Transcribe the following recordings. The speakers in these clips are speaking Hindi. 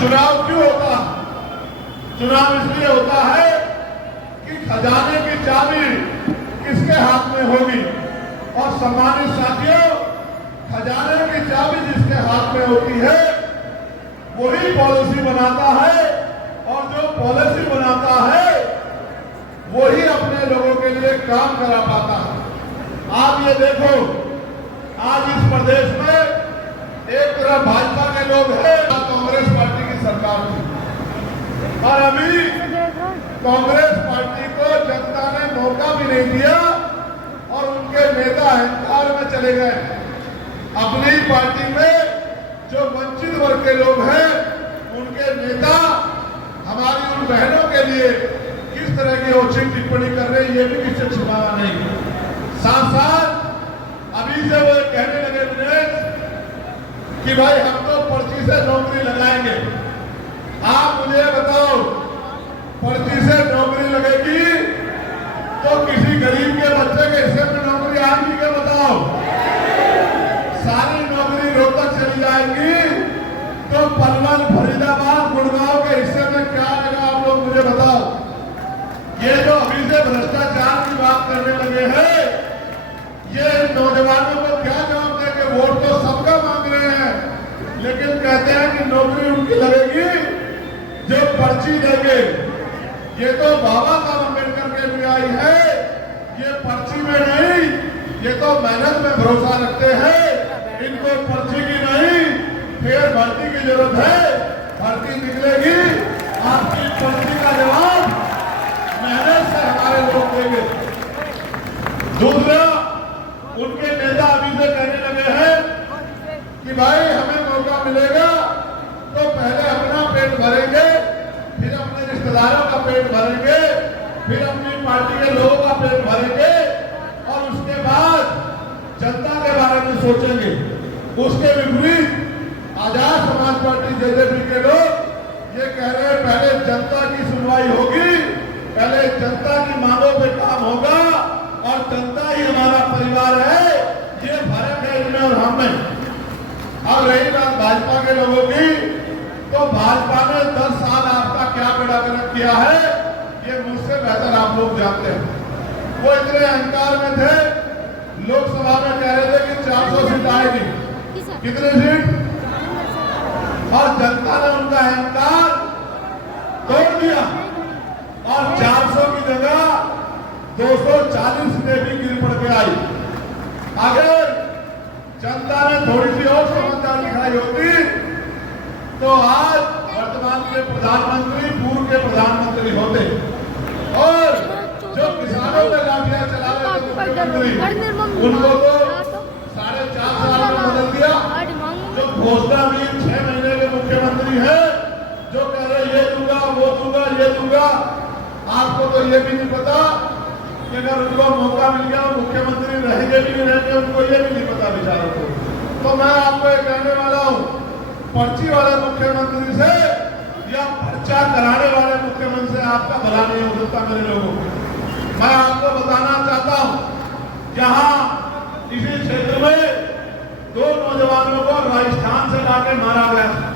चुनाव क्यों होता है? चुनाव इसलिए होता है कि खजाने की चाबी किसके हाथ में होगी। और सम्मानित साथियों, खजाने की चाबी जिसके हाथ में होती है वही पॉलिसी बनाता है, और जो पॉलिसी बनाता है वही अपने लोगों के लिए काम करा पाता है। आप ये देखो, आज इस प्रदेश में एक तरफ भाजपा के लोग हैं, कांग्रेस पार्टी की सरकार थी, और अभी कांग्रेस पार्टी को जनता ने मौका भी नहीं दिया और उनके नेता अहंकार में चले गए। अपनी पार्टी में जो वंचित वर्ग के लोग हैं उनके नेता हमारी उन बहनों के लिए किस तरह की उचित टिप्पणी कर रहे हैं ये भी किसी छिपावा नहीं। साथ साथ अभी से वो कहने लगे दिनेश कि भाई हम तो पर्ची से नौकरी लगाएंगे। आप मुझे बताओ, पर्ची से नौकरी लगेगी तो किसी गरीब के बच्चे के हिस्से में नौकरी आएगी क्या? बताओ। सारी नौकरी रोहतक चली जाएगी तो पलवल, फरीदाबाद, गुड़गांव के हिस्से में क्या आएगा? आप लोग मुझे बताओ। ये जो अभी से भ्रष्टाचार की बात करने लगे हैं, ये नौजवानों को क्या जवाब देंगे? वोट तो सबका मांग रहे हैं, लेकिन कहते हैं कि नौकरी उनकी लगेगी जो पर्ची देंगे। ये तो बाबा साहब अम्बेडकर के अनुयायी है, ये पर्ची में नहीं, ये तो मेहनत में भरोसा रखते हैं। इनको पर्ची की नहीं, फिर भर्ती की जरूरत है। भर्ती निकलेगी, आपकी पर्ची का जवाब मेहनत से हमारे लोग देंगे। दूसरा, उनके नेता अभी से कहने लगे हैं कि भाई हमें मौका मिलेगा तो पहले अपना पेट भरेंगे, फिर अपने रिश्तेदारों का पेट भरेंगे, फिर अपनी पार्टी के लोगों का पेट भरेंगे, और उसके बाद जनता के बारे में सोचेंगे। उसके विपरीत आजाद समाज पार्टी जेजेपी के लोग ये कह रहे हैं पहले जनता की सुनवाई होगी, पहले जनता की मांगों पे काम होगा, और जनता ही हमारा परिवार है। ये फर्क है इनमें और हमें। अब रही बात भाजपा के लोगों की, तो भाजपा ने 10 साल आपका क्या बेड़ा गर्क किया है ये मुझसे बेहतर आप लोग जानते हैं। वो इतने अहंकार में थे, लोकसभा में कह रहे थे कि 400 सीट आएगी। कितनी सीट? और जनता ने उनका अहंकार तोड़ दिया और 400 की जगह 240 सीटें भी गिर पड़ के आई। अगर जनता ने थोड़ी सी और समझदारी दिखाई होती तो आज वर्तमान के प्रधानमंत्री पूर्व के प्रधानमंत्री होते, और जो किसानों पे लाठियां चला रहे थे मुख्यमंत्री, उनको तो 4.5 साल में बदल दिया। जो घोषणा भी 6 महीने के मुख्यमंत्री है, जो कह रहे ये दूंगा, वो दूंगा, ये दूंगा, आपको तो ये भी नहीं पता कि अगर उनको मौका मिल गया मुख्यमंत्री रहेंगे भी नहीं रहेंगे, उनको ये भी नहीं पता बेचारों को। तो मैं आपको ये कहने वाला हूँ, पर्ची वाले मुख्यमंत्री से या पर्चा कराने वाले मुख्यमंत्री से आपका भला नहीं हो सकता मेरे लोगों को। मैं आपको बताना चाहता हूँ, जहाँ इसी क्षेत्र में 2 नौजवानों को राजस्थान से लाके मारा गया था,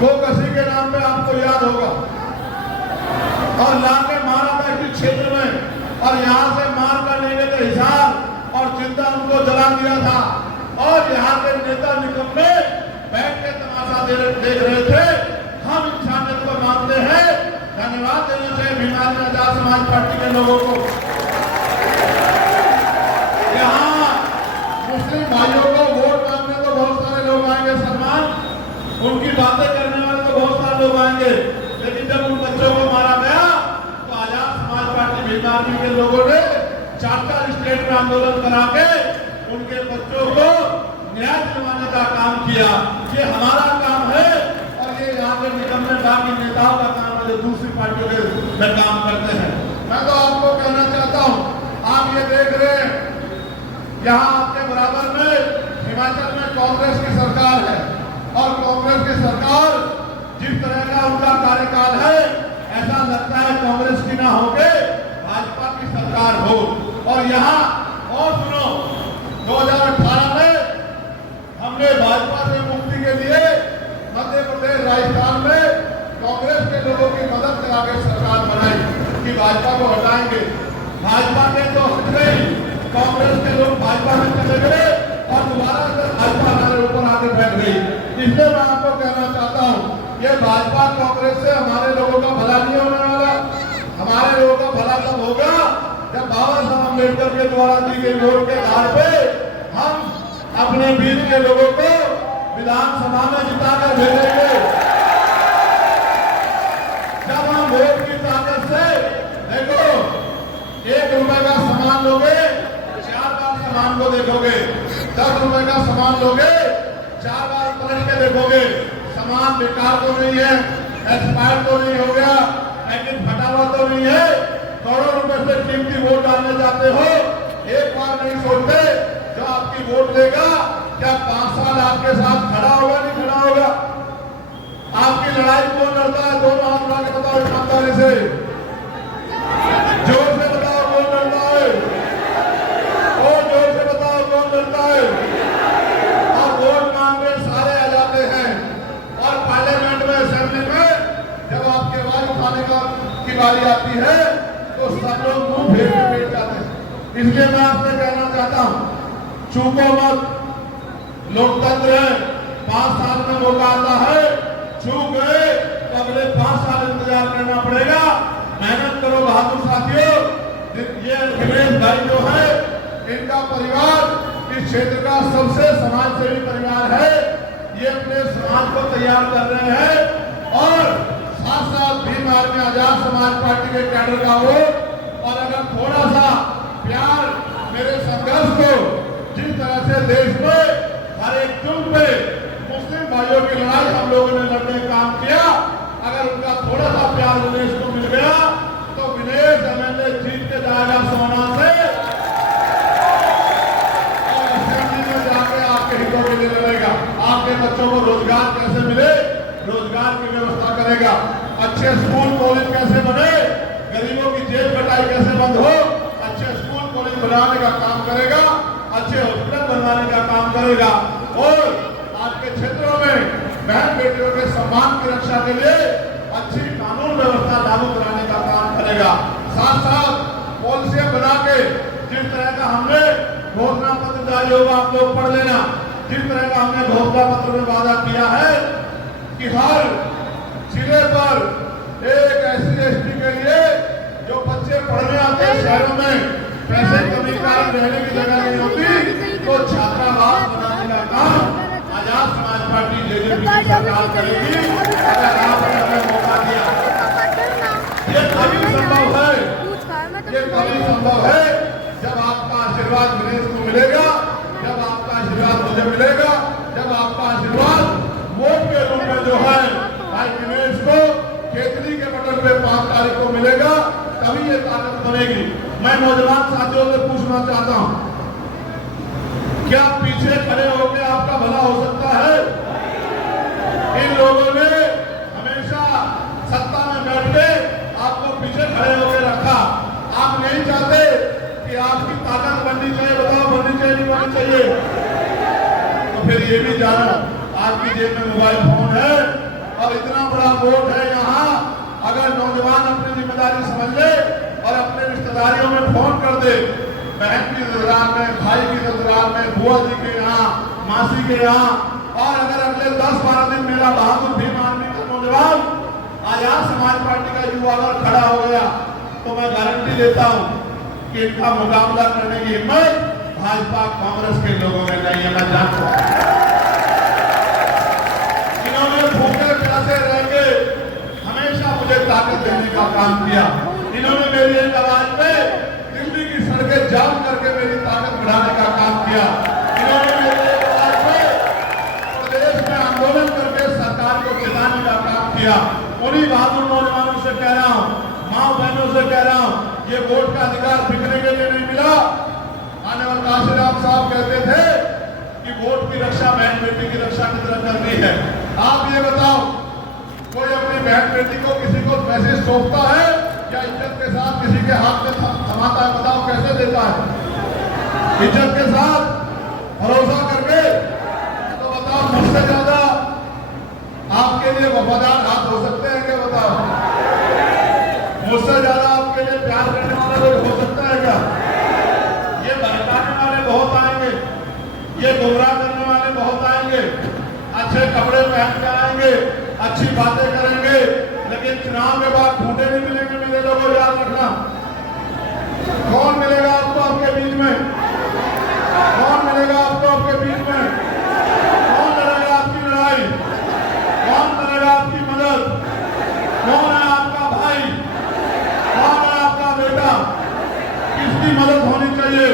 वो किसी के नाम पे आपको याद होगा, और लाके मारा था इसी क्षेत्र में, और यहाँ से मार कर ले गए थे हिसार और जिंदा उनको जला दिया था, और यहाँ के नेता निकम्मे बैठ के तमाशा देख रहे थे। हम इंसानियत को मानते हैं, धन्यवाद देना चाहिए बीमारी आजाद समाज पार्टी के लोगों को। यहाँ मुस्लिम भाइयों को वोट मांगने तो बहुत सारे लोग आएंगे, सलमान, उनकी बातें करने वाले तो बहुत सारे लोग आएंगे, लेकिन जब उन बच्चों को मारा गया तो आजाद समाज पार्टी बीमारी के लोगों ने 4 स्टेट में आंदोलन करा के उनके बच्चों को न्याय दिलवाने का काम किया। ये हमारा काम है, और ये यहाँ के निकम्मे बाकी नेताओं का काम है जो दूसरी पार्टियों के में काम करते हैं। मैं तो आपको कहना चाहता हूँ, आप ये देख रहे हैं यहाँ आपके बराबर में हिमाचल में कांग्रेस की सरकार है, और कांग्रेस की सरकार जिस तरह का उनका कार्यकाल है, ऐसा लगता है कांग्रेस की ना होके भाजपा की सरकार हो। और यहाँ और सुनो, 2018 में हमने भाजपा से मुक्ति के लिए मध्य प्रदेश लगा के सरकार बनाई कि भाजपा को हटाएंगे। भाजपा ने तो हट गई, कांग्रेस के लोग भाजपा में चले गए और दोबारा से भाजपा हमारे ऊपर आके बैठ गई। इसलिए मैं आपको कहना चाहता हूँ, ये भाजपा कांग्रेस से हमारे लोगों का भला नहीं होने वाला। हमारे लोगों का भला तब होगा जब बाबा साहब अम्बेडकर के द्वारा दी गई वोट के आधार पे हम अपने बीच के लोगों को विधानसभा में जिताकर भेजेंगे। जब हम वोट की ताकत से, देखो, 1 रुपए का सामान लोगे 4 बार सामान को देखोगे, 10 रुपए का सामान लोगे 4 बार पलट के देखोगे, सामान बेकार तो नहीं है, एक्सपायर तो नहीं हो गया, पैकेट फटा हुआ तो नहीं है। करोड़ों रुपए से कीमती वोट डालने जाते हो, एक बार नहीं सोचते जो आपकी वोट देगा क्या 5 साल आपके साथ खड़ा होगा, नहीं खड़ा होगा? आपकी लड़ाई कौन लड़ता है? 2 हाथ उठा के बताओ ईमानदारी से, जोर से बताओ कौन लड़ता है, और जोर से बताओ कौन लड़ता है। और वोट मांगने सारे आ जाते हैं और पार्लियामेंट में, असेंबली में जब आपकी आवाज उठाने की बारी आती है तो सब लोग मुंह फेर के बैठ जाते हैं। इसलिए मैं आपसे कहना चाहता हूं, चूको मत, लोकतंत्र है, 5 साल में मौका आता है, चूक गए तो अगले 5 साल इंतजार करना पड़ेगा। मेहनत करो बहादुर साथियों। ये अखिलेश भाई जो है, इनका परिवार इस क्षेत्र का सबसे समाजसेवी परिवार है। ये अपने समाज को तैयार कर रहे हैं और साथ साथ भीम आर्मी आजाद समाज पार्टी के कैडर का हो। और अगर थोड़ा सा प्यार मेरे संघर्ष को, जिस तरह से देश में हर एक चुन पे मुस्लिम भाइयों की लड़ाई हम लोगों ने लड़ने का काम किया, अगर उनका थोड़ा सा प्यार विनेश को मिल गया तो विनेश एमएलए जीत के जाएगा सोना से और असेंबली में जाके आपके हितों के लिए लड़ेगा। आपके बच्चों को रोजगार कैसे मिले, रोजगार की व्यवस्था करेगा। अच्छे स्कूल कॉलेज कैसे बने, गरीबों की जेब कटाई कैसे बंद हो, अच्छे स्कूल कॉलेज बनाने का काम करेगा, अच्छे हॉस्पिटल बनवाने का काम करेगा और आपके क्षेत्रों में बहन बेटियों के सम्मान की रक्षा के लिए अच्छी कानून व्यवस्था लागू कराने का काम करेगा। साथ साथ पॉलिसियां बना के, जिस तरह का हमने घोषणा पत्र जारी होगा आप लोग पढ़ लेना, जिस तरह का हमने घोषणा पत्र में वादा किया है कि हर जिले पर एक SC/ST के लिए जो बच्चे पढ़ने आते हैं शहरों में, पैसे कमी कारण रहने की जगह नहीं होती, तो छात्रावास बनाने का काम आजाद समाज पार्टी जेजेपी की सरकार करेगी। अगर आपने हमें मौका दिया, ये तभी संभव है, ये तभी संभव है जब आपका आशीर्वाद विनेश को मिलेगा, जब आपका आशीर्वाद मुझे मिलेगा, जब आपका आशीर्वाद वोट के रूप में जो है भाई विनेश को केतली के बटन पे 5 तारीख को मिलेगा, तभी ये ताकत बनेगी। मैं नौजवान साथियों से पूछना चाहता हूं, क्या पीछे खड़े होकर आपका भला हो सकता है? इन लोगों ने हमेशा सत्ता में बैठ के आपको पीछे खड़े होकर रखा। आप नहीं चाहते कि आपकी ताकत बननी चाहिए, बताओ बननी चाहिए नहीं बननी चाहिए? तो फिर ये भी जानो, आपकी जेब में मोबाइल फोन है और इतना बड़ा वोट है यहाँ। अगर नौजवान अपनी जिम्मेदारी समझ ले और अपने रिश्तेदारियों में फोन कर दे, बहन की ससुराल में, भाई की ससुराल में, बुआ जी के यहाँ, मासी के यहाँ, और अगर अगले 10-12 दिन मेरा बहादुर भीम आर्मी का नौजवान आजाद समाज पार्टी का युवा अगर खड़ा हो गया, तो मैं गारंटी देता हूँ कि इनका मुकाबला करने की हिम्मत भाजपा कांग्रेस के लोगों में नहीं है। मैं जानता हूँ इन्होंने भूखे प्यासे रह के हमेशा मुझे ताकत देने का काम किया। इन्होंने मेरी एक आवाज पे दिल्ली की सड़कें जाम करके मेरी ताकत बढ़ाने का काम किया। इन्होंने मेरी एक आवाज पे प्रदेश में आंदोलन करके सरकार को जिताने का काम किया। उन्हीं बहादुर नौजवानों से कह रहा हूँ, माँ बहनों से कह रहा हूँ, ये वोट का अधिकार बिकने के लिए नहीं मिला। माननीय काशीराम साहब कहते थे कि वोट की रक्षा बहन बेटी की रक्षा की तरह करनी है। आप ये बताओ, कोई अपनी बहन बेटी को किसी को मैसेज सौंपता है या इज्जत के साथ किसी के हाथ में थमाता है? बताओ कैसे देता है? इज्जत के साथ, भरोसा करके। तो बताओ मुझसे ज्यादा आपके लिए वफादार हाथ हो सकते हैं क्या? बताओ। मुझसे ज्यादा आपके लिए प्यार करने वाला कोई हो सकता है क्या? ये बहकाने वाले बहुत आएंगे, ये गुमराह करने वाले बहुत आएंगे, अच्छे कपड़े पहन के आएंगे, अच्छी बातें करेंगे, लेकिन चुनाव के बाद खूंटे नहीं मिलेंगे। मेरे लोगों याद रखना, कौन मिलेगा आपको आपके बीच में? कौन मिलेगा आपको आपके बीच में? कौन लड़ेगा आपकी लड़ाई? कौन करेगा आपकी मदद? कौन है आपका भाई? कौन है आपका बेटा? किसकी मदद होनी चाहिए?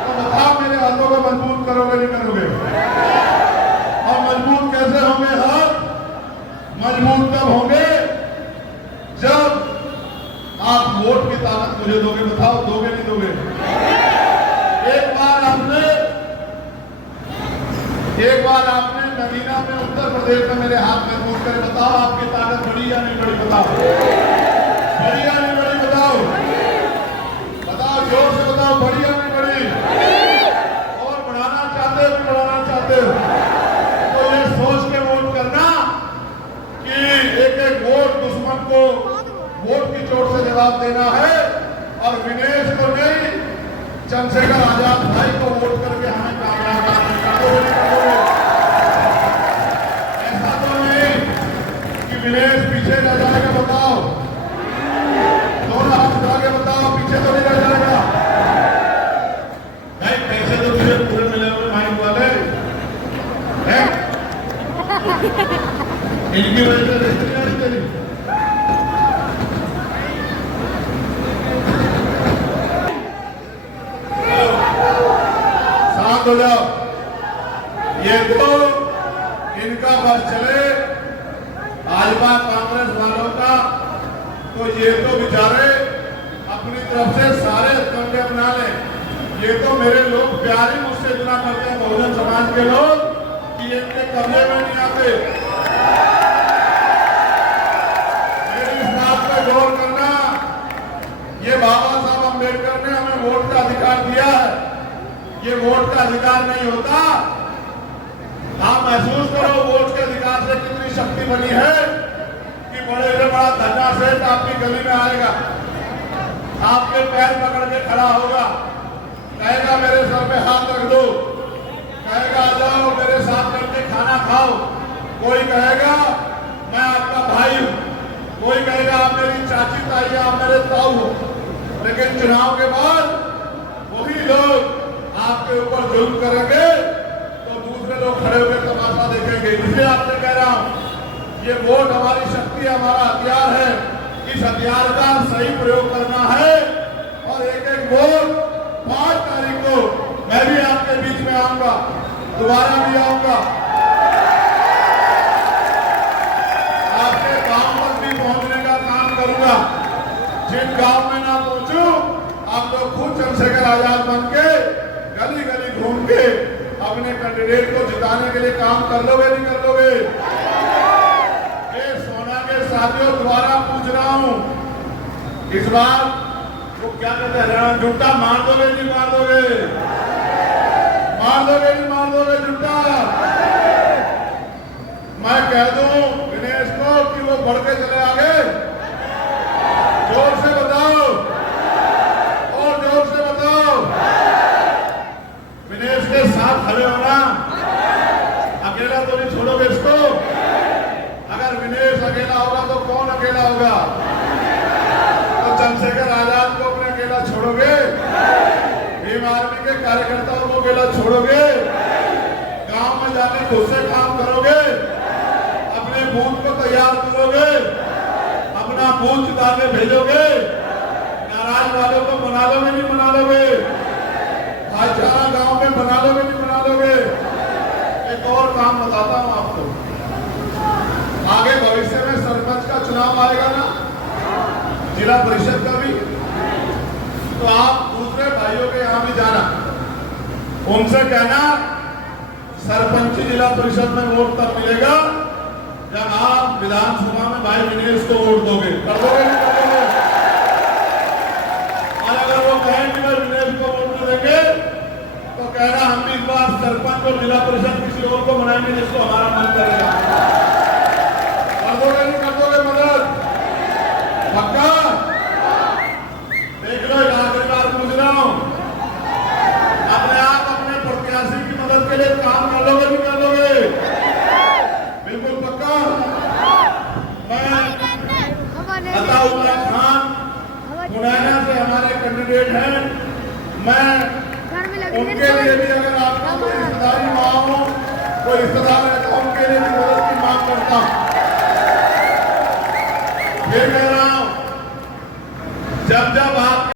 तो बताओ, मेरे हाथों को मजबूत करोगे नहीं करोगे? और मजबूत कैसे होंगे हाथ? मजबूत तब होंगे जब आप वोट की ताकत मुझे दोगे। बताओ, दोगे नहीं दोगे? एक बार आपने नगीना में उत्तर प्रदेश में मेरे हाथ में पूछ कर बताओ, आपकी ताकत बड़ी या नहीं बड़ी? बताओ, बड़ी या नहीं बड़ी? बताओ, बताओ, जोर से बताओ, बड़ी या नहीं बड़ी? और बढ़ाना चाहते हो कि बढ़ाना चाहते हो? तो ये सोच के वोट करना कि एक एक वोट दुश्मन को वोट की चोट से जवाब देना है, और विनेश को नहीं, चंद्रशेखर आजाद भाई को वोट करके हमें कामयाब करोगे। ऐसा तो नहीं कि विनेश पीछे रह जाएगा। बताओ, दोनों हाथ उठा के बताओ, पीछे तो नहीं रह जाएगा? नहीं, पैसे तो तुझे पूरे मिले हुए माइक वाले हैं, इनकी वजह से रिश्तेदारी चली। हो जाओ, ये तो इनका बस चले भाजपा कांग्रेस वालों का, तो ये तो बेचारे अपनी तरफ से सारे कंधे बना लें। ये तो मेरे लोग प्यार ही मुझसे इतना करते हैं, बहुजन समाज के लोग, कि इनके कमरे में नहीं आते। मेरी इस बात पे गौर करना, ये बाबा साहब अम्बेडकर ने हमें वोट का अधिकार दिया है, ये वोट का अधिकार नहीं होता। आप महसूस करो वोट के अधिकार से कितनी शक्ति बनी है कि बड़े से बड़ा धरना सेठ आपकी गली में आएगा, आपके पैर पकड़ के खड़ा होगा, कहेगा मेरे सर पे हाथ रख दो, कहेगा आ जाओ मेरे साथ करके खाना खाओ। कोई कहेगा मैं आपका भाई हूं, कोई कहेगा आप मेरी चाची ताई, आप मेरे ताऊ हो। लेकिन चुनाव के बाद वही लोग आपके ऊपर जुल्म करेंगे तो दूसरे लोग खड़े होकर तमाशा देखेंगे। इसलिए आपसे कह रहा हूं, ये वोट हमारी शक्ति, हमारा हथियार है, इस हथियार का सही प्रयोग करना है। और एक एक वोट 5 तारीख को मैं भी आपके बीच में आऊंगा, दोबारा भी आऊंगा, आपके गांव तक भी पहुंचने का काम करूंगा। जिन गांव में ना पहुंचूं, आप लोग खुद चंद्रशेखर आजाद बन के गली गली घूम के अपने कैंडिडेट को जिताने के लिए काम कर लोगे नहीं कर लोगे? ये सोना के साथियों दोबारा पूछ रहा हूं, इस बार वो क्या कहते हैं, झूठा मार दोगे नहीं मार दोगे? मार दोगे नहीं मार दोगे झूठा? मैं कह दूं विनेश को कि वो बढ़ के चले आगे? जोर से बताओ, और जोर से बताओ। विनेश के साथ खड़े होना, अकेला तो नहीं छोड़ोगे इसको? अगर विनेश अकेला होगा तो कौन अकेला होगा? तो चंद्रशेखर आजाद को अपने अकेला छोड़ोगे? भीम आर्मी के कार्यकर्ताओं को अकेला छोड़ोगे? गांव में जाके खुद से काम करोगे? अपने बूथ को तैयार करोगे? अपना बूथ जिता के भेजोगे? नाराज वालों को मना लोगे नहीं मना लोगे? भाईचारा गांव में बना लोगे नहीं बना लोगे? एक और काम बताता हूं आपको, आगे भविष्य में सरपंच का चुनाव आएगा ना, जिला परिषद का भी, तो आप दूसरे भाइयों के यहां भी जाना, उनसे कहना सरपंची जिला परिषद में वोट तब मिलेगा जब आप विधानसभा में भाई विनेश को वोट दोगे। कर दोगे नहीं कर दोगे? और अगर वो कहें कि विनेश को वोट देंगे तो कहना हम भी इस बार सरपंच और जिला परिषद किसी और को बनाएंगे जिसको हमारा मन करेगा। कर दोगे नहीं कर दोगे मदद? पक्का? उमरा खान मुरैना से हमारे कैंडिडेट हैं। मैं उनके लिए भी अगर आपका कोई रिश्तेदारी वहां हो, कोई रिश्तेदार है तो उनके लिए भी मदद की मांग करता हूं। फिर कह रहा हूं, जब जब आप